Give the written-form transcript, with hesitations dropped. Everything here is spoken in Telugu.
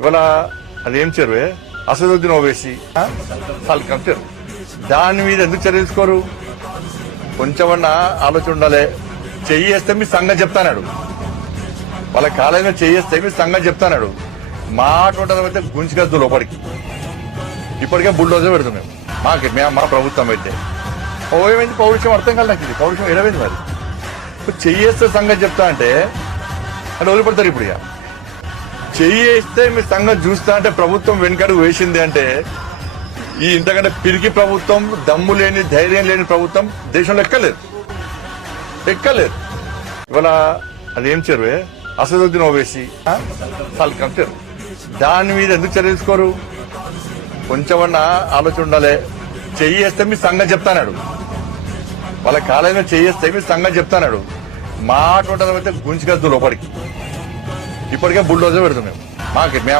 ఇవాళ అదేం చెరువే అసదుద్దీన్ ఓవైసీ సల్కం చెరువు. దాని మీద ఎందుకు చర్య తీసుకోరు? కొంచెమన్నా ఆలోచన ఉండాలి. చెయ్యేస్తే మీ సంగతి చెప్తానాడు. వాళ్ళ కాలేజీలో చెయ్యేస్తే మీ సంగతి చెప్తానాడు. మాట అయితే గుంజుకద్దు లోపలికి. ఇప్పటికే బుల్డోజర్ పెడుతున్నాం మా ప్రభుత్వం అయితే. ఏమైంది పౌరుషం అర్థం కాదు నాకు. ఇది పౌరుషం ఎడమైంది మరి. చెయ్యేస్తే సంగతి చెప్తా అంటే వదిలిపడతారు. ఇప్పుడు ఇక చెయ్యేస్తే మీ సంగతి చూస్తా అంటే ప్రభుత్వం వెనుకడుగు వేసింది అంటే ఈ ఇంతకంటే పిరికి ప్రభుత్వం, దమ్ము లేని ధైర్యం లేని ప్రభుత్వం దేశంలో ఎక్కలేదు. ఇవాళ అదేం చెరువే అసదుద్దీన్ ఓవైసీ సల్కం చెరువు. దాని మీద ఎందుకు చర్య తీసుకోరు? కొంచెమన్నా ఆలోచన ఉండాలి. చెయ్యేస్తే మీ సంగతి చెప్తానాడు. వాళ్ళ కాలేజీలో చెయ్యేస్తే మీ సంగతి చెప్తానాడు. మాట అయితే గుంజుకద్దు లోపలికి. ఇప్పటికే బుల్డోజర్ పెడుతున్నాం